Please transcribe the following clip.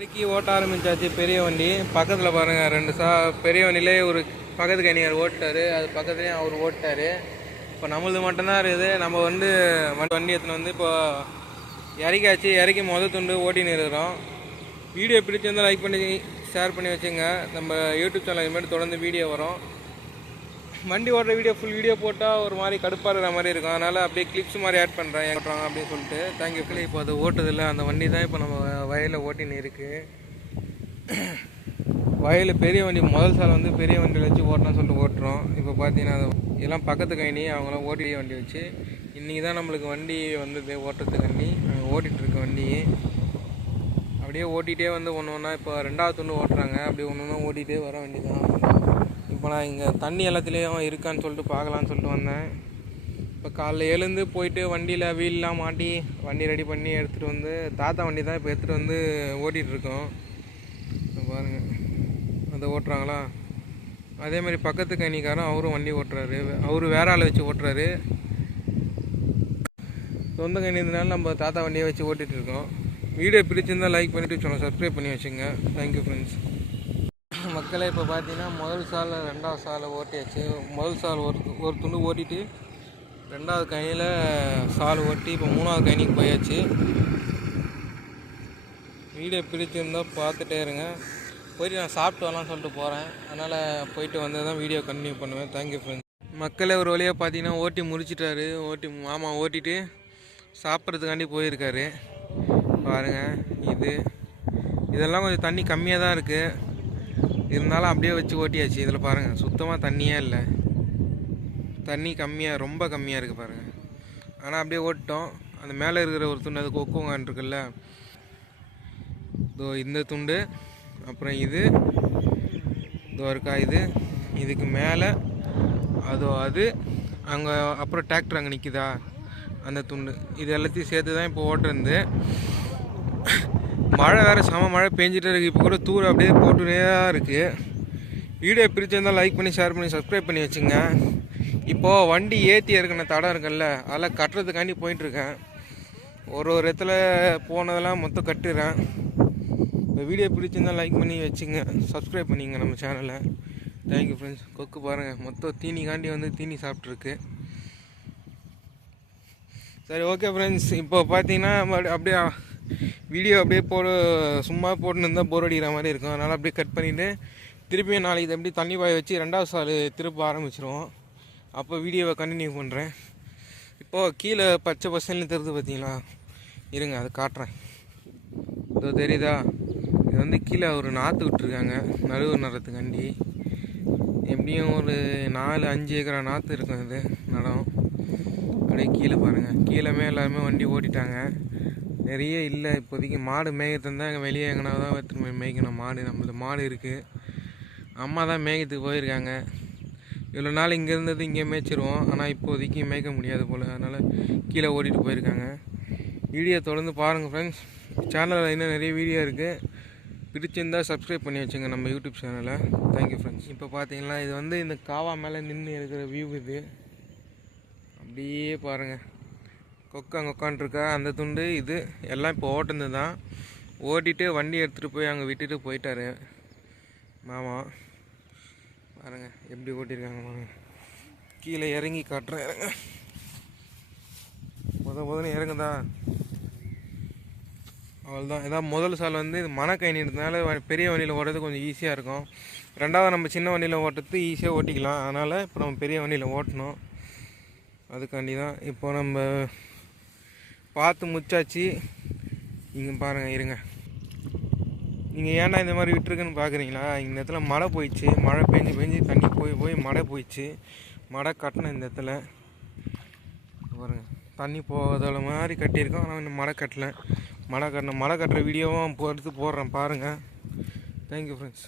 இன்றைக்கு ஓட்ட ஆரம்பிச்சாச்சு பெரிய வண்டி. பக்கத்தில் பாருங்கள் ரெண்டு சா பெரிய வண்டியிலே ஒரு பக்கத்து கணியார் ஓட்டாரு அது பக்கத்துலேயும் அவர் ஓட்டாரு இப்போ நம்மளது மட்டும்தான் இருக்குது. நம்ம வந்து வண்டி வண்டி எடுத்துன்னு வந்து இப்போ இறக்காச்சு இறக்கி மொதல் துண்டு ஓட்டின்னு இருக்கிறோம். வீடியோ பிடிச்சிருந்தால் லைக் பண்ணி ஷேர் பண்ணி வச்சுங்க. நம்ம யூடியூப் சேனல் இதுமாதிரி தொடர்ந்து வீடியோ வரும். வண்டி ஓடுற வீடியோ ஃபுல் வீடியோ போட்டால் ஒரு மாதிரி கடுப்பாக இருக்கிற மாதிரி இருக்கும். அதனால் அப்படியே கிளிப்ஸ் மாதிரி ஆட் பண்ணுறேன் ஏற்றுறாங்க அப்படின்னு சொல்லிட்டு. தேங்க்யூ இப்போ அது ஓட்டுதில்ல அந்த வண்டி தான் இப்போ நம்ம வயலில் ஓட்டின்னு இருக்குது வயலில் பெரிய வண்டி முதல் சால் வந்து பெரிய வண்டியில் வச்சு ஓட்டணும்னு சொல்லிட்டு ஓட்டுறோம். இப்போ பார்த்தீங்கன்னா அது எல்லாம் பக்கத்து கைனி அவங்களாம் ஓட்டி வண்டி வச்சு இன்றைக்கி தான் நம்மளுக்கு வண்டி வந்தது ஓட்டுறதுக்கு வண்டி ஓட்டிகிட்டு வண்டி அப்படியே ஓட்டிகிட்டே வந்து ஒன்று ஒன்றா இப்போ ரெண்டாவது துண்டு ஓட்டுறாங்க. அப்படியே ஒன்று ஒன்றா ஓட்டிகிட்டே வர வேண்டியதான் இப்போ நான் இங்கே தண்ணி எல்லாத்துலேயும் இருக்கான்னு சொல்லிட்டு பார்க்கலான்னு சொல்லிட்டு வந்தேன். இப்போ காலைல எழுந்து போயிட்டு வண்டியில் வீல்லாம் மாட்டி வண்டி ரெடி பண்ணி எடுத்துகிட்டு வந்து தாத்தா வண்டி தான் இப்போ எடுத்துகிட்டு வந்து ஓட்டிகிட்ருக்கோம். பாருங்கள் அதை ஓட்டுறாங்களா? அதே மாதிரி பக்கத்து கணிக்காரன் அவரும் வண்டி ஓட்டுறாரு. அவரு வேற ஆளை வச்சு ஓட்டுறாரு. சொந்த கணிந்தனால நம்ம தாத்தா வண்டியை வச்சு ஓட்டிகிட்டு இருக்கோம் வீடியோ பிடிச்சிருந்தால் லைக் பண்ணிவிட்டு சொன்னோம் சப்ஸ்கிரைப் பண்ணி வச்சுங்க. தேங்க்யூ ஃப்ரெண்ட்ஸ் மக்களே இப்போ பார்த்தீங்கன்னா முதல் சாலை ரெண்டாவது சாலை ஓட்டியாச்சு. முதல் சால் ஒரு ஒரு துண்டு ஓட்டிட்டு ரெண்டாவது கயனியில் சால் ஓட்டி இப்போ மூணாவது கயனிக்கு போயாச்சு. வீடியோ பிடிச்சிருந்தா பார்த்துட்டே இருங்க. போயிட்டு நான் சாப்பிட்டு வரலாம்னு சொல்லிட்டு போகிறேன் அதனால் போயிட்டு வந்து தான் வீடியோ கண்டினியூ பண்ணுவேன். தேங்க்யூ ஃப்ரெண்ட்ஸ் மக்களே ஒரு வழியாக பார்த்தீங்கன்னா ஓட்டி முடிச்சிட்டாரு. ஓட்டி மாமா ஓட்டிட்டு சாப்பிட்றதுக்காண்டி போயிருக்காரு. பாருங்கள் இது. இதெல்லாம் கொஞ்சம் தண்ணி கம்மியாக தான் இருக்குது இருந்தாலும் அப்படியே வச்சு ஓட்டியாச்சு. இதில் பாருங்கள் சுத்தமாக தண்ணியே இல்லை. தண்ணி கம்மியாக ரொம்ப கம்மியாக இருக்குது பாருங்கள் ஆனால் அப்படியே ஓட்டிட்டோம் அந்த மேலே இருக்கிற ஒரு துண்டு அது கொக்குவான் இருக்குல்ல. இதோ இந்த துண்டு அப்புறம் இது இதோ இருக்கா இது. இதுக்கு மேலே அதோ அது. அங்கே அப்புறம் டிராக்டர் அங்கே நிற்குதா அந்த துண்டு. இது எல்லாத்தையும் சேர்த்து தான் இப்போ ஓட்டுறது. மழை வேறு செம மழை பெஞ்சிட்டே இருக்குது இப்போ கூட தூர் அப்படியே போட்டுனே தான் இருக்குது வீடியோ பிடிச்சிருந்தால் லைக் பண்ணி ஷேர் பண்ணி சப்ஸ்கிரைப் பண்ணி வச்சுங்க. இப்போது வண்டி ஏற்றி இறக்குன தடம் இருக்குல்ல அதெல்லாம் கட்டுறதுக்காண்டி போயிட்டுருக்கேன் ஒரு ஒரு இடத்துல போனதெல்லாம் மொத்தம் கட்டுறேன். இந்த வீடியோ பிடிச்சிருந்தால் லைக் பண்ணி வச்சுங்க. சப்ஸ்கிரைப் பண்ணிங்க நம்ம சேனலை தேங்க்யூ ஃப்ரெண்ட்ஸ் கொக்கு பாருங்கள் மொத்தம் தீனிக்காண்டி வந்து தீனி சாப்பிட்ருக்கு. சரி ஓகே ஃப்ரெண்ட்ஸ் இப்போ பார்த்தீங்கன்னா அப்படியே வீடியோ அப்படியே போட சும்மா போட்டுன்னு இருந்தால் போர் அடிக்கிற மாதிரி இருக்கும். அதனால் அப்படியே கட் பண்ணிவிட்டு திருப்பியும் நாளைக்கு இதை தண்ணி பாய வச்சு ரெண்டாவது சால் திருப்ப ஆரம்பிச்சிருவோம். அப்போ வீடியோவை கண்டினியூ பண்ணுறேன் இப்போது கீழே பச்சை பசங்கள் தெரியுது பார்த்தீங்களா இருங்க அதை காட்டுறேன். இதோ தெரியுதா? இது வந்து கீழே ஒரு நாற்று விட்டுருக்காங்க நடுவு நடுறதுக்காண்டி எப்படியும் ஒரு நாலு அஞ்சு ஏக்கரா நாற்று இருக்கும் இது நடம் அப்படியே கீழே பாருங்கள் கீழேமே எல்லாருமே வண்டி ஓட்டிட்டாங்க. நிறைய இல்லை இப்போதைக்கு மாடு மேய்க்கிறது தான் வெளியே எங்கன்னா தான் எடுத்துகிட்டு போய் மேய்க்கணும். மாடு நம்மளது மாடு இருக்குது அம்மா தான் மேய்க்கிறதுக்கு போயிருக்காங்க. இவ்வளோ நாள் இங்கே இருந்தது இங்கே மேய்ச்சிருவோம். ஆனால் இப்போதைக்கு மேய்க்க முடியாது போல். அதனால் கீழே ஓடிட்டு போயிருக்காங்க. வீடியோ தொடர்ந்து பாருங்கள் ஃப்ரெண்ட்ஸ் சேனலில் இன்னும் நிறைய வீடியோ இருக்குது பிடிச்சிருந்தால் சப்ஸ்கிரைப் பண்ணி வச்சுங்க நம்ம யூடியூப் சேனலை தேங்க்யூ ஃப்ரெண்ட்ஸ் இப்போ பார்த்தீங்கன்னா இது வந்து இந்த காவா மேலே நின்று இருக்கிற வியூ இது. அப்படியே பாருங்கள் கொக்கா அங்கே அந்த துண்டு இது. எல்லாம் இப்போ ஓட்டுனது தான் ஓட்டிட்டு வண்டி எடுத்துகிட்டு போய் அங்கே விட்டுட்டு போயிட்டாரு. மாமா. பாருங்கள் எப்படி ஓட்டியிருக்காங்க பாருங்க. கீழே இறங்கி காட்டுறேன் இறங்க. முத முதல்ல இறங்குதா? அவ்வளோதான் இதான் முதல் சால் வந்து இது மணக்கைனின்றதுனால பெரிய வண்டியில் ஓட்டுறது கொஞ்சம் ஈஸியாக இருக்கும். ரெண்டாவது நம்ம சின்ன வண்டியில் ஓட்டுறது ஈஸியாக ஓட்டிக்கலாம். அதனால் இப்போ நம்ம பெரிய வண்டியில் ஓட்டணும். அதுக்காண்டி தான் இப்போ நம்ம பார்த்து முச்சாச்சு இங்கே பாருங்கள் இருங்க. நீங்கள் ஏன்டா இந்த மாதிரி விட்டுருக்குன்னு பார்க்குறீங்களா இந்த இடத்துல மழை போயிடுச்சு. மழை பெஞ்சு பெஞ்சு தண்ணி போய் போய் மழை போயிடுச்சு. மழை கட்டணும் இந்த இடத்துல. பாருங்க தண்ணி போகாத மாதிரி கட்டியிருக்கோம். ஆனால் இன்னும் மழை கட்டலை. மழை கட்டணும் மழை கட்டுற வீடியோவும் எடுத்து போடுறேன். பாருங்கள் தேங்க்யூ ஃப்ரெண்ட்ஸ்